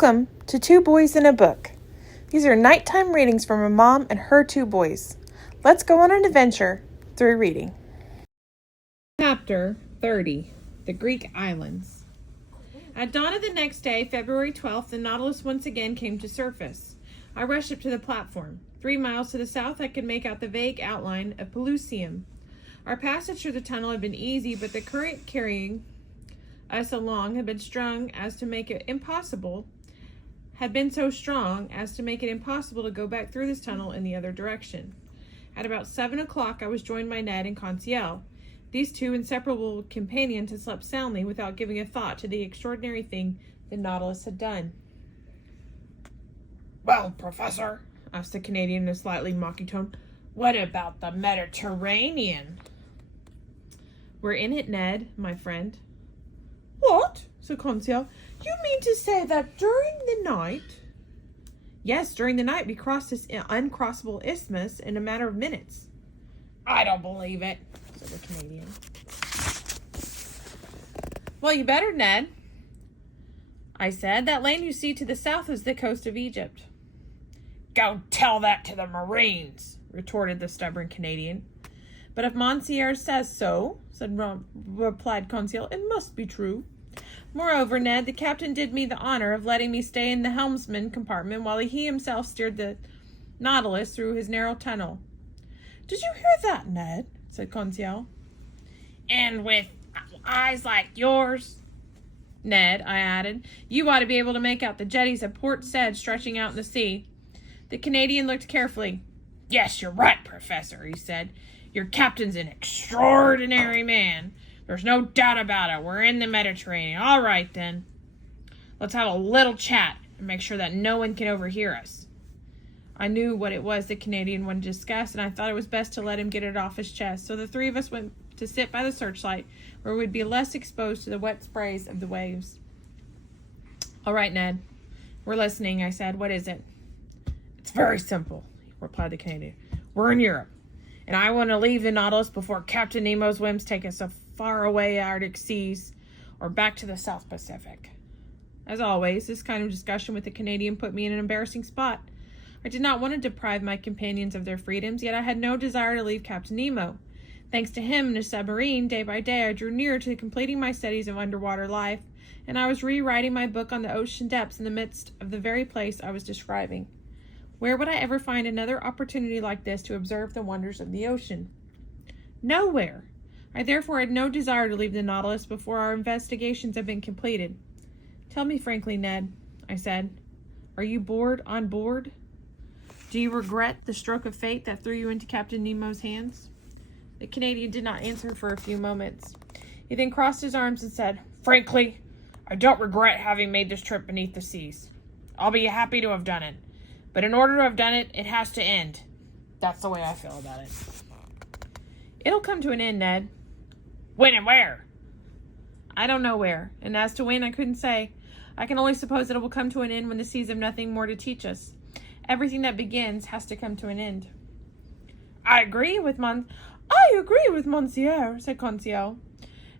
Welcome to Two Boys in a Book. These are nighttime readings from a mom and her two boys. Let's go on an adventure through reading. Chapter 30, The Greek Islands. At dawn of the next day, February 12th, the Nautilus once again came to surface. I rushed up to the platform. 3 miles to the south, I could make out the vague outline of Pelusium. Our passage through the tunnel had been easy, but the current carrying us along had been so strong as to make it impossible to go back through this tunnel in the other direction. At about 7 o'clock, I was joined by Ned and Conseil. These two inseparable companions had slept soundly without giving a thought to the extraordinary thing the Nautilus had done. "Well, Professor," asked the Canadian in a slightly mocking tone, "what about the Mediterranean?" "We're in it, Ned, my friend." "What?" said Conseil. "You mean to say that during the night?" "Yes, during the night we crossed this uncrossable isthmus in a matter of minutes." "I don't believe it," said the Canadian. "Well, you better, Ned," I said. "That land you see to the south is the coast of Egypt." "Go tell that to the Marines," retorted the stubborn Canadian. "But if Monsieur says so," replied Conseil, "it must be true. Moreover, Ned, the captain did me the honor of letting me stay in the helmsman compartment while he himself steered the Nautilus through his narrow tunnel." "Did you hear that, Ned?" said Conseil. "And with eyes like yours?" "Ned," I added, "you ought to be able to make out the jetties of Port Said stretching out in the sea." The Canadian looked carefully. "Yes, you're right, Professor," he said. "Your captain's an extraordinary man. There's no doubt about it. We're in the Mediterranean. All right, then. Let's have a little chat and make sure that no one can overhear us." I knew what it was the Canadian wanted to discuss, and I thought it was best to let him get it off his chest. So the three of us went to sit by the searchlight, where we'd be less exposed to the wet sprays of the waves. "All right, Ned. We're listening," I said. "What is it?" "It's very simple," replied the Canadian. "We're in Europe, and I want to leave the Nautilus before Captain Nemo's whims take us so far away Arctic seas or back to the South Pacific." As always, this kind of discussion with the Canadian put me in an embarrassing spot. I did not want to deprive my companions of their freedoms, yet I had no desire to leave Captain Nemo. Thanks to him and his submarine, day by day I drew nearer to completing my studies of underwater life, and I was rewriting my book on the ocean depths in the midst of the very place I was describing. Where would I ever find another opportunity like this to observe the wonders of the ocean? Nowhere. I therefore had no desire to leave the Nautilus before our investigations had been completed. "Tell me frankly, Ned," I said, "are you bored on board? Do you regret the stroke of fate that threw you into Captain Nemo's hands?" The Canadian did not answer for a few moments. He then crossed his arms and said, "Frankly, I don't regret having made this trip beneath the seas. I'll be happy to have done it. But in order to have done it, it has to end. That's the way I feel about it." "It'll come to an end, Ned." "When and where?" "I don't know where, and as to when, I couldn't say. I can only suppose that it will come to an end when the seas have nothing more to teach us. Everything that begins has to come to an end." I agree with Monsieur," said Conseil.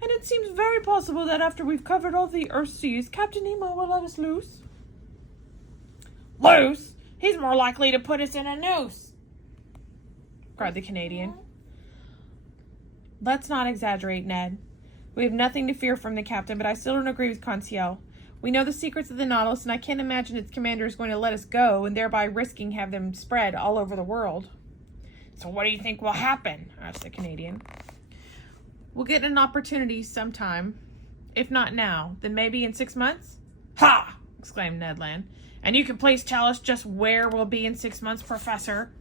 "And it seems very possible that after we've covered all the Earth's seas, Captain Nemo will let us loose." "Loose? He's more likely to put us in a noose," cried the Canadian. "Let's not exaggerate, Ned. We have nothing to fear from the captain, but I still don't agree with Conseil. We know the secrets of the Nautilus, and I can't imagine its commander is going to let us go and thereby risking have them spread all over the world." "So what do you think will happen?" asked the Canadian. "We'll get an opportunity sometime. If not now, then maybe in 6 months." "Ha!" exclaimed Ned Land. "And you can please tell us just where we'll be in 6 months, Professor?"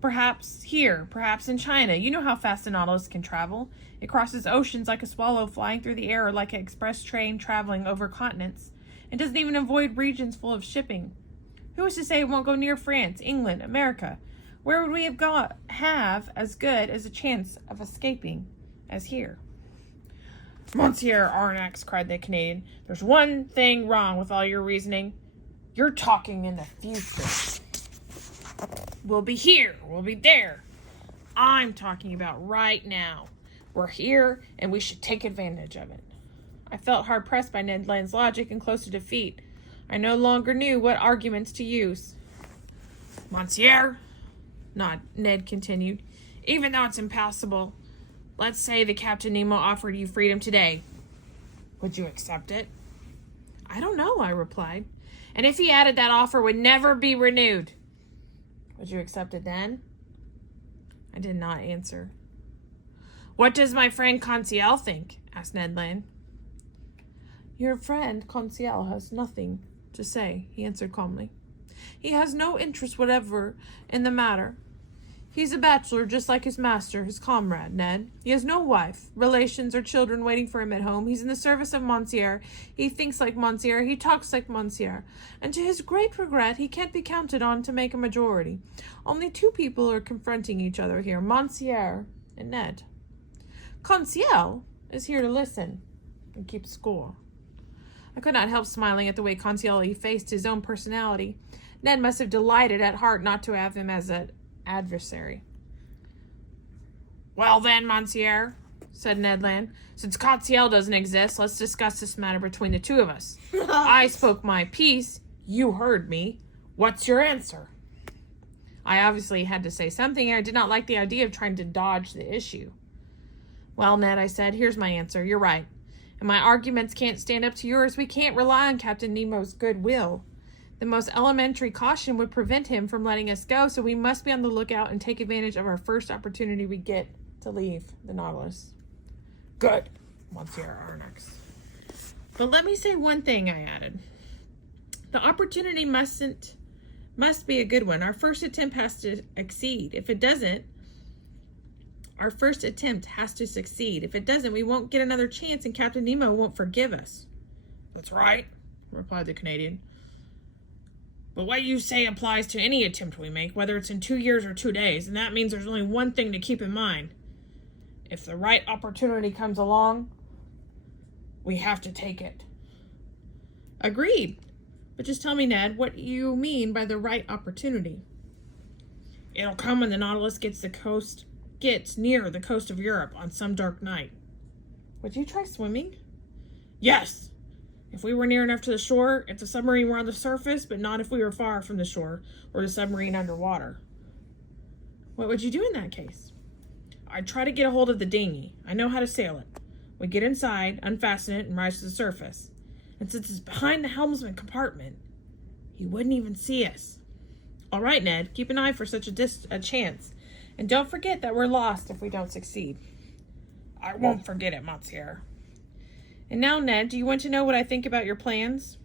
"Perhaps here, perhaps in China. You know how fast the Nautilus can travel. It crosses oceans like a swallow flying through the air, or like an express train traveling over continents. It doesn't even avoid regions full of shipping. Who is to say it won't go near France, England, America? Where would we have as good as a chance of escaping as here?" "Monsieur Arnax," cried the Canadian, "there's one thing wrong with all your reasoning. You're talking in the future. We'll be here, we'll be there. I'm talking about right now. We're here, and we should take advantage of it." I felt hard-pressed by Ned Land's logic and close to defeat. I no longer knew what arguments to use. Monsieur, Ned continued, even though it's impossible, let's say the Captain Nemo offered you freedom today. Would you accept it? I don't know, I replied. And if he added that offer would never be renewed, would you accept it then? I did not answer. What does my friend Conseil think? Asked Ned Land. Your friend Conseil has nothing to say, he answered calmly. He has no interest whatever in the matter. He's a bachelor just like his master, his comrade, Ned. He has no wife, relations, or children waiting for him at home. He's in the service of Monsieur. He thinks like Monsieur. He talks like Monsieur. And to his great regret, he can't be counted on to make a majority. Only two people are confronting each other here, Monsieur and Ned. Conseil is here to listen and keep score. I could not help smiling at the way Conseil effaced his own personality. Ned must have delighted at heart not to have him as an adversary. Well then, Monsieur, said Ned Land, since Conseil doesn't exist, let's discuss this matter between the two of us. I spoke my piece. You heard me. What's your answer? I obviously had to say something, and I did not like the idea of trying to dodge the issue. Well, Ned, I said, here's my answer. You're right. And my arguments can't stand up to yours. We can't rely on Captain Nemo's goodwill. The most elementary caution would prevent him from letting us go, so we must be on the lookout and take advantage of our first opportunity we get to leave the Nautilus. Good, Monsieur Arnex. But let me say one thing, I added. The opportunity must be a good one. Our first attempt has to succeed. If it doesn't, we won't get another chance and Captain Nemo won't forgive us. That's right, replied the Canadian. But what you say applies to any attempt we make, whether it's in 2 years or 2 days, and that means there's only one thing to keep in mind. If the right opportunity comes along, we have to take it. Agreed. But just tell me, Ned, what you mean by the right opportunity. It'll come when the Nautilus gets near the coast of Europe on some dark night. Would you try swimming? Yes. If we were near enough to the shore, if the submarine were on the surface, but not if we were far from the shore or the submarine underwater. What would you do in that case? I'd try to get a hold of the dinghy. I know how to sail it. We'd get inside, unfasten it, and rise to the surface. And since it's behind the helmsman compartment, he wouldn't even see us. All right, Ned, keep an eye for such a chance. And don't forget that we're lost if we don't succeed. I won't forget it, Monsieur. And now, Ned, do you want to know what I think about your plans?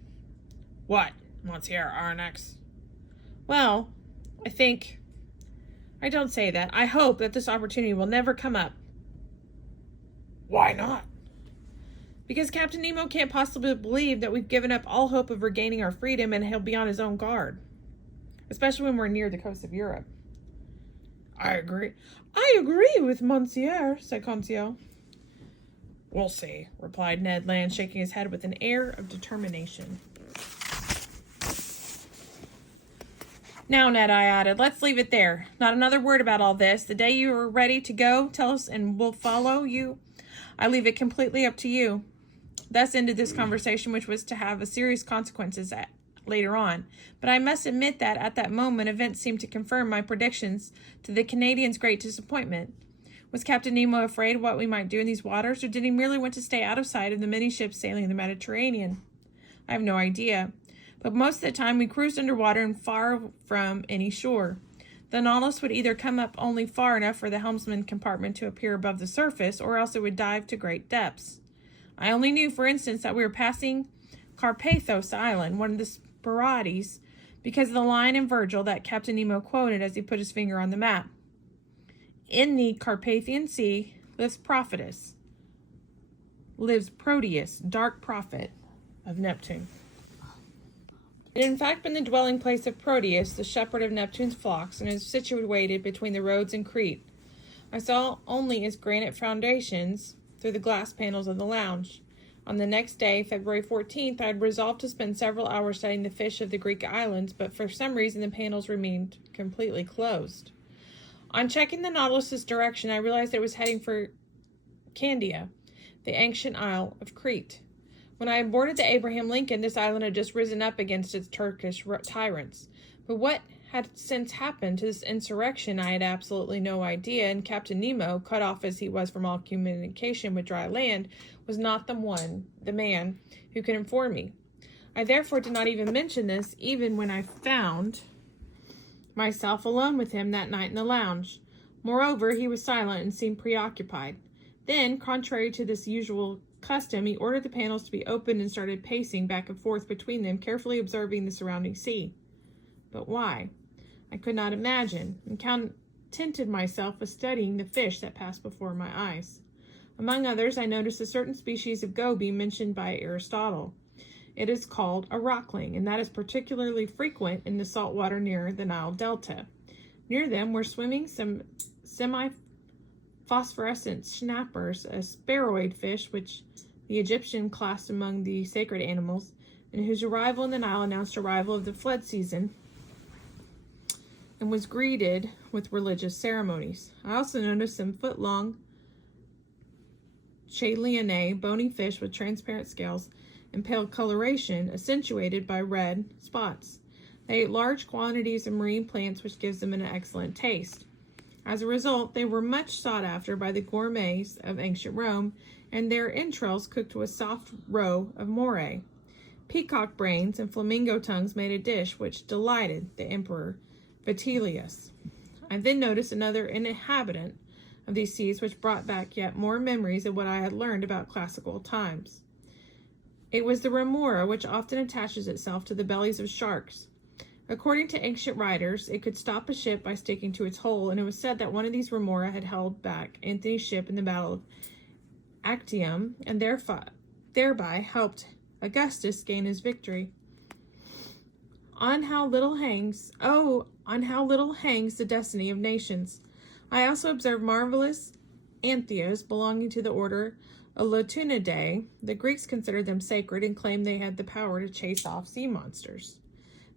What, Monsieur Arnex? Well, I don't say that. I hope that this opportunity will never come up. Why not? Because Captain Nemo can't possibly believe that we've given up all hope of regaining our freedom and he'll be on his own guard. Especially when we're near the coast of Europe. I agree. I agree with Monsieur, said Conseil. We'll see, replied Ned Land, shaking his head with an air of determination. Now, Ned, I added, let's leave it there. Not another word about all this. The day you are ready to go, tell us and we'll follow you. I leave it completely up to you. Thus ended this conversation, which was to have serious consequences later on. But I must admit that at that moment, events seemed to confirm my predictions, to the Canadian's great disappointment. Was Captain Nemo afraid of what we might do in these waters, or did he merely want to stay out of sight of the many ships sailing the Mediterranean? I have no idea. But most of the time we cruised underwater and far from any shore. The Nautilus would either come up only far enough for the helmsman compartment to appear above the surface, or else it would dive to great depths. I only knew, for instance, that we were passing Carpathos Island, one of the Sporades, because of the line in Virgil that Captain Nemo quoted as he put his finger on the map. In the Carpathian Sea lives Proteus, dark prophet of Neptune. It had in fact been the dwelling place of Proteus, the shepherd of Neptune's flocks, and is situated between the Rhodes and Crete. I saw only its granite foundations through the glass panels of the lounge. On the next day, February 14th, I had resolved to spend several hours studying the fish of the Greek islands, but for some reason the panels remained completely closed. On checking the Nautilus's direction, I realized that it was heading for Candia, the ancient isle of Crete. When I boarded the Abraham Lincoln, this island had just risen up against its Turkish tyrants. But what had since happened to this insurrection I had absolutely no idea, and Captain Nemo, cut off as he was from all communication with dry land, was not the man who could inform me. I therefore did not even mention this, even when I found myself alone with him that night in the lounge. Moreover, he was silent and seemed preoccupied. Then, contrary to this usual custom, he ordered the panels to be opened and started pacing back and forth between them, carefully observing the surrounding sea. But why? I could not imagine, and contented myself with studying the fish that passed before my eyes. Among others, I noticed a certain species of goby mentioned by Aristotle. It is called a rockling, and that is particularly frequent in the salt water near the Nile Delta. Near them were swimming some semi-phosphorescent snappers, a spheroid fish which the Egyptian classed among the sacred animals, and whose arrival in the Nile announced arrival of the flood season and was greeted with religious ceremonies. I also noticed some foot-long chelinae, bony fish with transparent scales and pale coloration accentuated by red spots. They ate large quantities of marine plants, which gives them an excellent taste. As a result, they were much sought after by the gourmets of ancient Rome, and their entrails cooked with soft roe of moray. Peacock brains and flamingo tongues made a dish which delighted the emperor Vitellius. I then noticed another inhabitant of these seas, which brought back yet more memories of what I had learned about classical times. It was the remora, which often attaches itself to the bellies of sharks. According to ancient writers, it could stop a ship by sticking to its hull, and it was said that one of these remora had held back Antony's ship in the Battle of Actium, and thereby helped Augustus gain his victory. On how little hangs the destiny of nations. I also observed marvelous anthias belonging to the order Alotunidae. The Greeks considered them sacred and claimed they had the power to chase off sea monsters.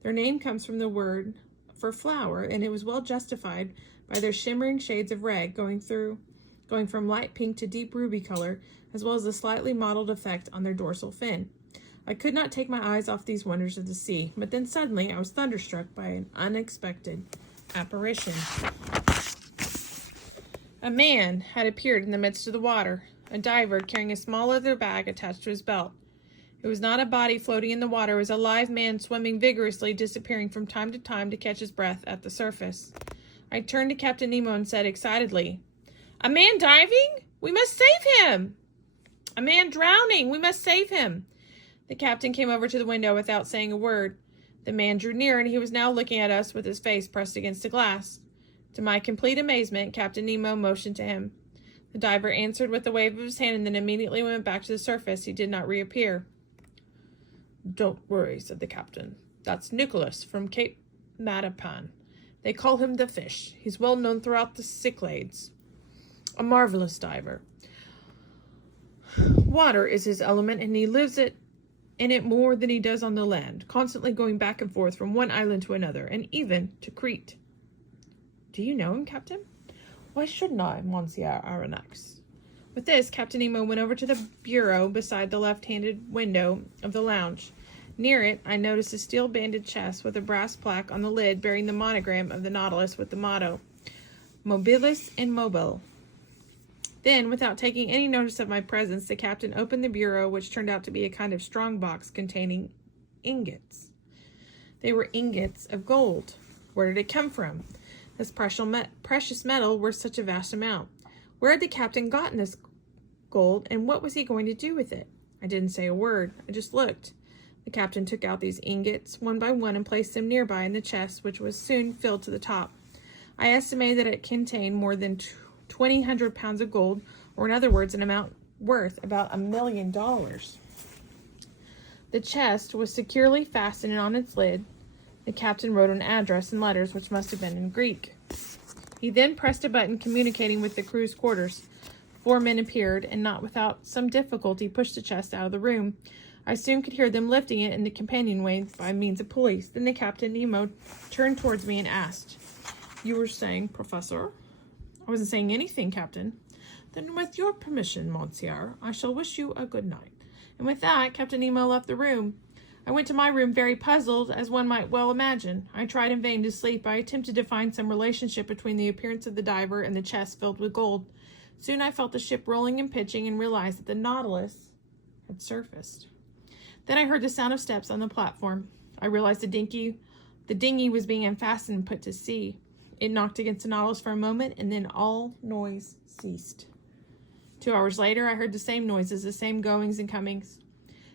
Their name comes from the word for flower, and it was well justified by their shimmering shades of red going from light pink to deep ruby color, as well as the slightly mottled effect on their dorsal fin. I could not take my eyes off these wonders of the sea, but then suddenly I was thunderstruck by an unexpected apparition. A man had appeared in the midst of the water, a diver carrying a small leather bag attached to his belt. It was not a body floating in the water, it was a live man swimming vigorously, disappearing from time to time to catch his breath at the surface. I turned to Captain Nemo and said excitedly, "A man diving? We must save him! A man drowning! We must save him!" The captain came over to the window without saying a word. The man drew near, and he was now looking at us with his face pressed against the glass. To my complete amazement, Captain Nemo motioned to him. The diver answered with a wave of his hand and then immediately went back to the surface. He did not reappear. "Don't worry," said the captain. "That's Nicholas from Cape Matapan. They call him the Fish. He's well known throughout the Cyclades. A marvelous diver. Water is his element, and he lives in it more than he does on the land, constantly going back and forth from one island to another, and even to Crete." "Do you know him, Captain?" "Why shouldn't I, Monsieur Aronnax?" With this, Captain Nemo went over to the bureau beside the left-handed window of the lounge. Near it, I noticed a steel-banded chest with a brass plaque on the lid bearing the monogram of the Nautilus with the motto, Mobilis in Mobile. Then, without taking any notice of my presence, the captain opened the bureau, which turned out to be a kind of strong box containing ingots. They were ingots of gold. Where did it come from? This precious metal worth such a vast amount. Where had the captain gotten this gold, and what was he going to do with it? I didn't say a word. I just looked. The captain took out these ingots one by one and placed them nearby in the chest, which was soon filled to the top. I estimated that it contained more than 2,000 pounds of gold, or in other words, an amount worth about $1 million. The chest was securely fastened, and on its lid, the captain wrote an address in letters which must have been in Greek. He then pressed a button communicating with the crew's quarters. 4 men appeared, and not without some difficulty pushed the chest out of the room. I soon could hear them lifting it in the companionway by means of pulleys. Then the Captain Nemo turned towards me and asked, "You were saying, Professor?" "I wasn't saying anything, Captain." "Then with your permission, Monsieur, I shall wish you a good night, And with that, Captain Nemo left the room. I went to my room very puzzled, as one might well imagine. I tried in vain to sleep. I attempted to find some relationship between the appearance of the diver and the chest filled with gold. Soon I felt the ship rolling and pitching and realized that the Nautilus had surfaced. Then I heard the sound of steps on the platform. I realized the dinghy was being unfastened and put to sea. It knocked against the Nautilus for a moment, and then all noise ceased. 2 hours later, I heard the same noises, the same goings and comings.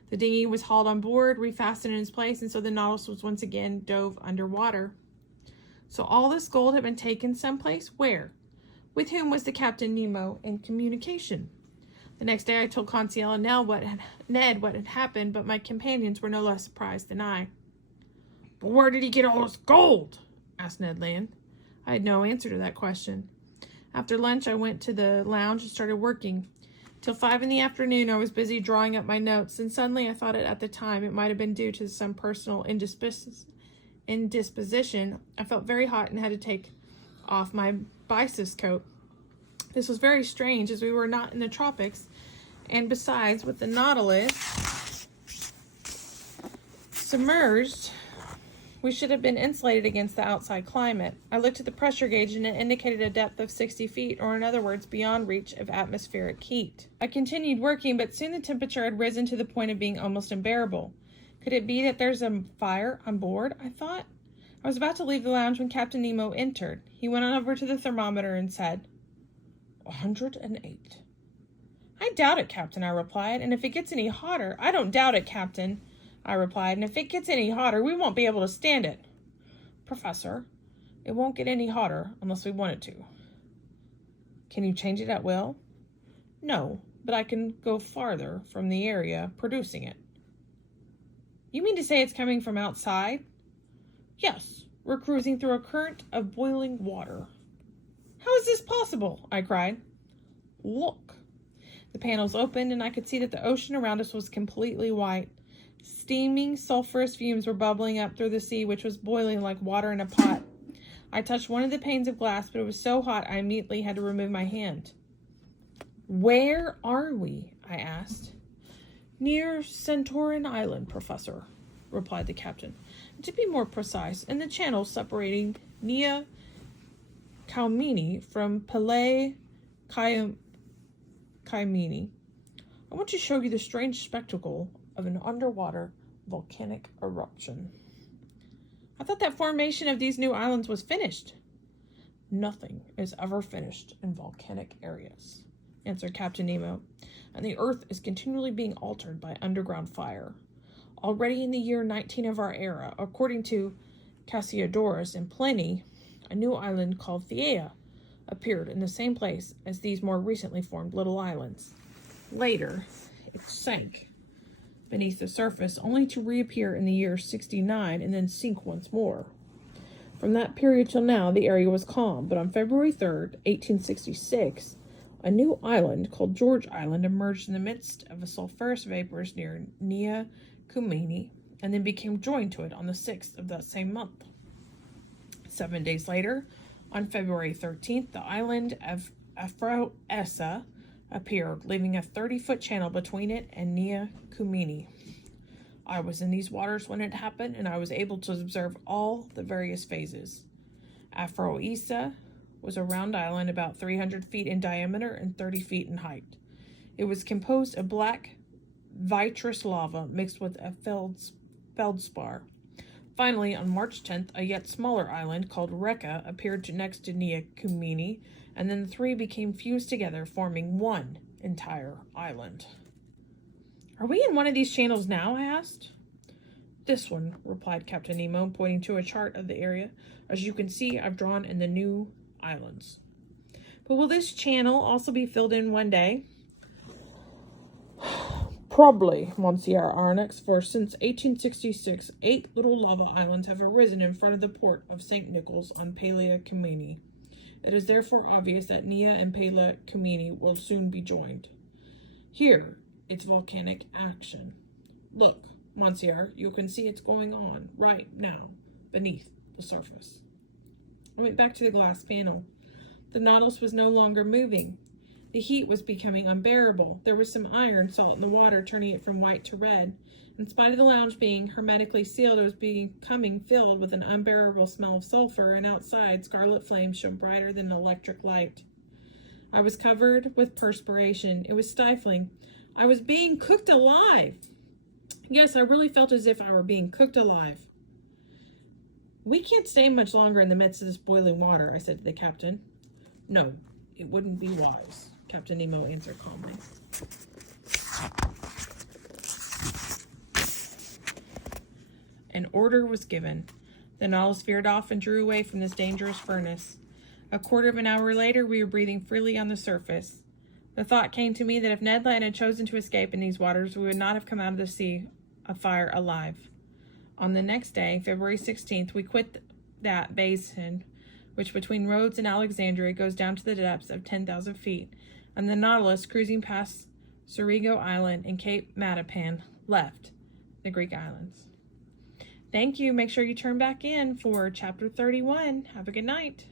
The dinghy was hauled on board, refastened in its place, and so the Nautilus was once again dove underwater. So all this gold had been taken someplace? Where? With whom was the Captain Nemo in communication? The next day I told Conseil and Ned what had happened, but my companions were no less surprised than I. But where did he get all this gold? Asked Ned Land. I had no answer to that question. After lunch, I went to the lounge and started working. Till 5 in the afternoon, I was busy drawing up my notes, and suddenly I thought at the time it might have been due to some personal indisposition. I felt very hot and had to take off my bicycle's coat. This was very strange, as we were not in the tropics, and besides, with the Nautilus submerged, we should have been insulated against the outside climate. I looked at the pressure gauge and it indicated a depth of 60 feet, or in other words, beyond reach of atmospheric heat. I continued working, but soon the temperature had risen to the point of being almost unbearable. Could it be that there's a fire on board? I thought. I was about to leave the lounge when Captain Nemo entered. He went on over to the thermometer and said, 108. I doubt it, Captain, I replied, and if it gets any hotter, I don't doubt it, Captain, I replied, and if it gets any hotter, we won't be able to stand it. Professor, it won't get any hotter unless we want it to. Can you change it at will? No, but I can go farther from the area producing it. You mean to say it's coming from outside? Yes, we're cruising through a current of boiling water. How is this possible? I cried. Look. The panels opened and I could see that the ocean around us was completely white. Steaming, sulfurous fumes were bubbling up through the sea, which was boiling like water in a pot. I touched one of the panes of glass, but it was so hot I immediately had to remove my hand. Where are we? I asked. Near Centauran Island, Professor, replied the captain. To be more precise, in the channel separating Nea Kaumeni from Pele Kaimeni. I want to show you the strange spectacle of an underwater volcanic eruption. I thought that formation of these new islands was finished. Nothing is ever finished in volcanic areas, answered Captain Nemo, and the Earth is continually being altered by underground fire. Already in the year 19 of our era, according to Cassiodorus and Pliny, a new island called Theia appeared in the same place as these more recently formed little islands. Later, it sank beneath the surface, only to reappear in the year 69 and then sink once more. From that period till now, the area was calm, but on February 3rd, 1866, a new island called George Island emerged in the midst of the sulfurous vapors near Nea Kaumeni, and then became joined to it on the 6th of that same month. 7 days later, on February 13th, the island of Afroessa appeared, leaving a 30-foot channel between it and Nea Kaumeni. I was in these waters when it happened, and I was able to observe all the various phases. Afroessa was a round island about 300 feet in diameter and 30 feet in height. It was composed of black vitreous lava mixed with a feldspar. Finally, on March 10th, a yet smaller island called Rekka appeared next to Nea Kaumeni, and then the three became fused together, forming one entire island. Are we in one of these channels now? I asked. This one, replied Captain Nemo, pointing to a chart of the area. As you can see, I've drawn in the new islands. But will this channel also be filled in one day? Probably, Monsieur Arnex, for since 1866, 8 little lava islands have arisen in front of the port of St. Nicholas on Palea Kaumeni. It is therefore obvious that Nea and Palea Kaumeni will soon be joined. Here, it's volcanic action. Look, Monsieur, you can see it's going on right now beneath the surface. I went back to the glass panel. The Nautilus was no longer moving. The heat was becoming unbearable. There was some iron salt in the water, turning it from white to red. In spite of the lounge being hermetically sealed, it was becoming filled with an unbearable smell of sulfur, and outside, scarlet flames shone brighter than an electric light. I was covered with perspiration. It was stifling. I was being cooked alive. Yes, I really felt as if I were being cooked alive. We can't stay much longer in the midst of this boiling water, I said to the captain. No, it wouldn't be wise, Captain Nemo answered calmly. An order was given. The Nautilus veered off and drew away from this dangerous furnace. A quarter of an hour later, we were breathing freely on the surface. The thought came to me that if Ned Land had chosen to escape in these waters, we would not have come out of the sea of fire alive. On the next day, February 16th, we quit that basin, which between Rhodes and Alexandria goes down to the depths of 10,000 feet, and the Nautilus, cruising past Surigao Island and Cape Matapan, left the Greek islands. Thank you. Make sure you turn back in for Chapter 31. Have a good night.